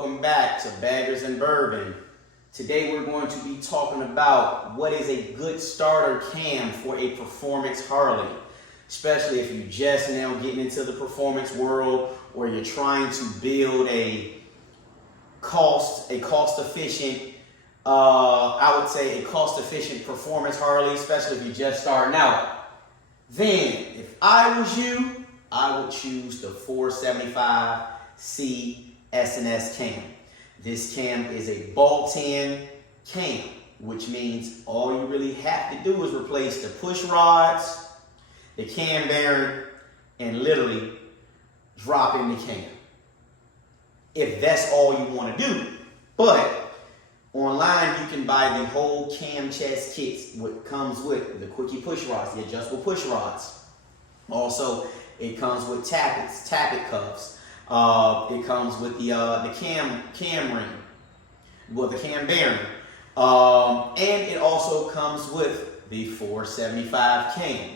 welcome back to Baggers and Bourbon. Today we're going to be talking about what is a good starter cam for a performance Harley, especially if you're just now getting into the performance world or you're trying to build a cost-efficient, I would say a cost-efficient performance Harley, especially if you're just starting out. Then, if I was you, I would choose the 475C S&S cam. This cam is a bolt-in cam, which means all you really have to do is replace the push rods, the cam bearing, and literally drop in the cam. If that's all you want to do. But online you can buy the whole cam chest kits, what comes with the quickie push rods, the adjustable push rods. Also, it comes with tappet cuffs. It comes with the cam ring, well, the cam bearing, and it also comes with the 475 cam.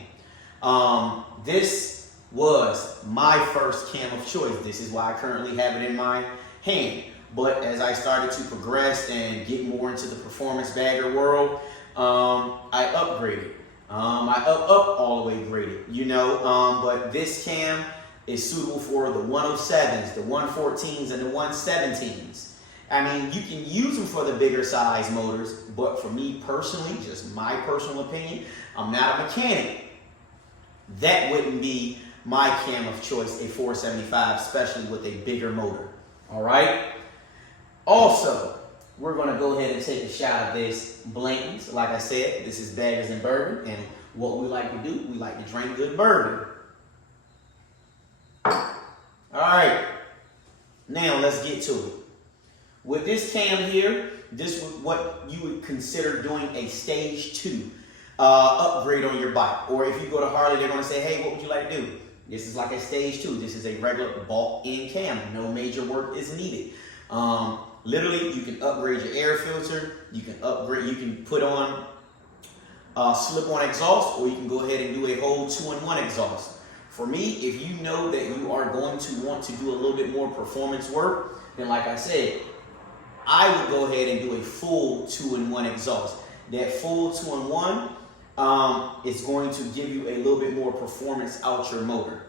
This was my first cam of choice. This is why I currently have it in my hand. But as I started to progress and get more into the performance bagger world, I upgraded. I up all the way graded, but this cam is suitable for the 107s, the 114s, and the 117s. I mean, you can use them for the bigger size motors, but for me personally, just my personal opinion, I'm not a mechanic. That wouldn't be my cam of choice, a 475, especially with a bigger motor. All right? Also, we're going to go ahead and take a shot of this Blanton's. Like I said, this is Baggers and Bourbon, and what we like to do, we like to drink good bourbon. All right, now let's get to it. With this cam here, this is what you would consider doing a stage 2 upgrade on your bike. Or if you go to Harley, they're going to say, hey, what would you like to do? This is like a stage 2. This is a regular bolt-in cam. No major work is needed. Literally, you can upgrade your air filter. You can put on slip-on exhaust, or you can go ahead and do a whole 2-in-1 exhaust. For me, if you know that you are going to want to do a little bit more performance work, then like I said, I would go ahead and do a full 2-in-1 exhaust. That full 2-in-1 is going to give you a little bit more performance out your motor.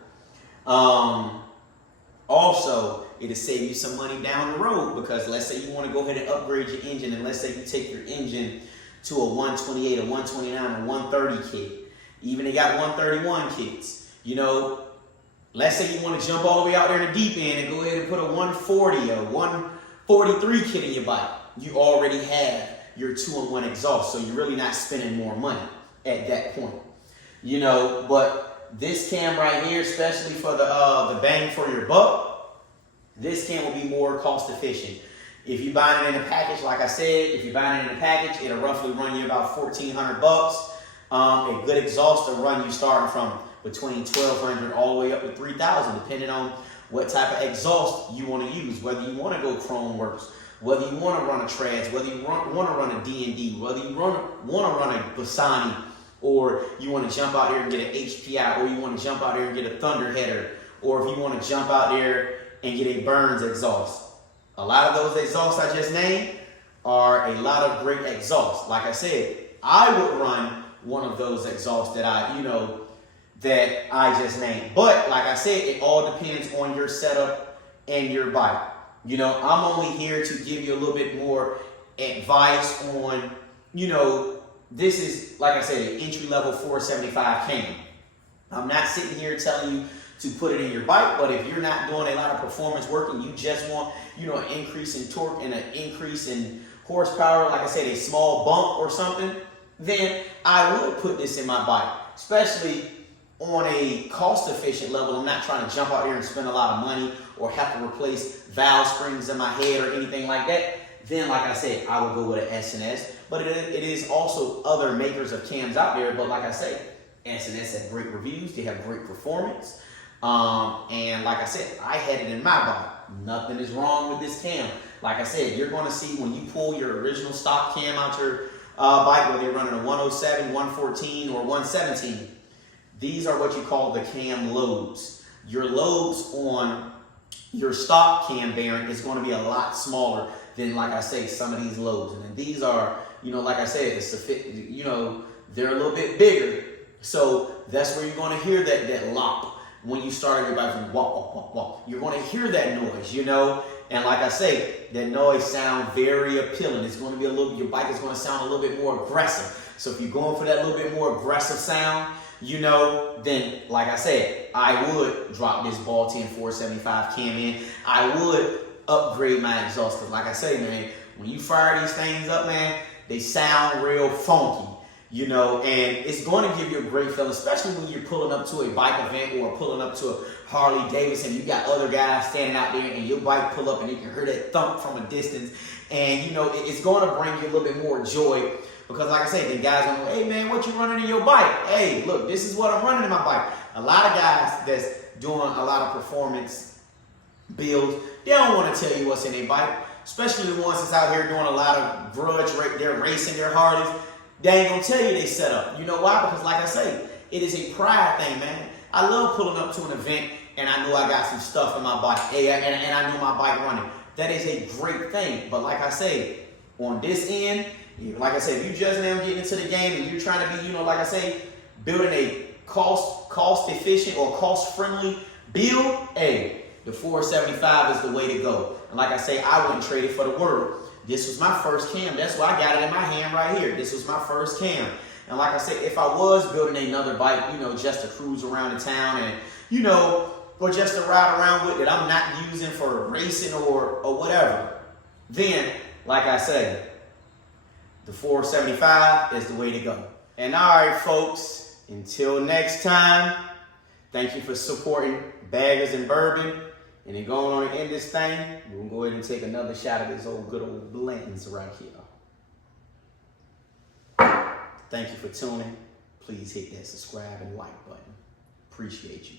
Also, it'll save you some money down the road, because let's say you want to go ahead and upgrade your engine, and let's say you take your engine to a 128, a 129, a 130 kit. Even they got 131 kits. Let's say you want to jump all the way out there in the deep end and go ahead and put a 140 or 143 kit in your bike. You already have your 2-in-1 exhaust, so you're really not spending more money at that point. But this cam right here, especially for the bang for your buck, this cam will be more cost efficient. If you buy it in a package, like I said, if you buy it in a package, it'll roughly run you about $1,400. A good exhaust will run you starting from between $1,200 all the way up to $3,000, depending on what type of exhaust you want to use. Whether you want to go Chrome Works, whether you want to run a Trads, whether you want to run a D&D, whether you want to run a Bassani, or you want to jump out there and get an HPI, or you want to jump out there and get a Thunderheader, or if you want to jump out there and get a Burns exhaust. A lot of those exhausts I just named are a lot of great exhausts. Like I said, I would run one of those exhausts that I just named. But like I said, it all depends on your setup and your bike. I'm only here to give you a little bit more advice on, this is, like I said, an entry-level 475 cam. I'm not sitting here telling you to put it in your bike, but if you're not doing a lot of performance work and you just want, an increase in torque and an increase in horsepower, like I said, a small bump or something, then I would put this in my bike, especially on a cost-efficient level. I'm not trying to jump out here and spend a lot of money or have to replace valve springs in my head or anything like that. Then, like I said, I would go with an S&S. But it is also other makers of cams out there. But like I said, S&S have great reviews. They have great performance. And like I said, I had it in my bike. Nothing is wrong with this cam. Like I said, you're going to see when you pull your original stock cam out your bike, whether you're running a 107, 114, or 117, these are what you call the cam lobes. Your lobes on your stock cam bearing is going to be a lot smaller than, like I say, some of these lows. And then these are, like I said, they're a little bit bigger. So that's where you're going to hear that lop when you start your bike from walk, walk, walk, walk. You're going to hear that noise, And like I say, that noise sounds very appealing. It's going to be your bike is going to sound a little bit more aggressive. So if you're going for that little bit more aggressive sound, then like I said, I would drop this Ball 10 475 cam in. I would upgrade my exhaust. Because like I say, man, when you fire these things up, man, they sound real funky. And it's going to give you a great feeling, especially when you're pulling up to a bike event or pulling up to a Harley Davidson. You got other guys standing out there and your bike pull up and you can hear that thump from a distance. And, it's going to bring you a little bit more joy because, like I say, the guys are going, hey, man, what you running in your bike? Hey, look, this is what I'm running in my bike. A lot of guys that's doing a lot of performance builds, they don't want to tell you what's in their bike, especially the ones that's out here doing a lot of grudge, they're racing their Harleys. They ain't gonna tell you they set up. You know why? Because like I say, it is a pride thing, man. I love pulling up to an event and I know I got some stuff in my bike. And I know my bike running. That is a great thing. But like I say, on this end, like I said, if you just now getting into the game and you're trying to be, like I say, building a cost efficient or cost friendly build, the 475 is the way to go. And like I say, I wouldn't trade it for the world. This was my first cam. That's why I got it in my hand right here. This was my first cam. And like I said, if I was building another bike, just to cruise around the town and, or just to ride around with that I'm not using for racing or whatever, then, like I said, the 475 is the way to go. And all right, folks, until next time, thank you for supporting Baggers and Bourbon. And then going on and end this thing, we're going to go ahead and take another shot of this good old blends right here. Thank you for tuning. Please hit that subscribe and like button. Appreciate you.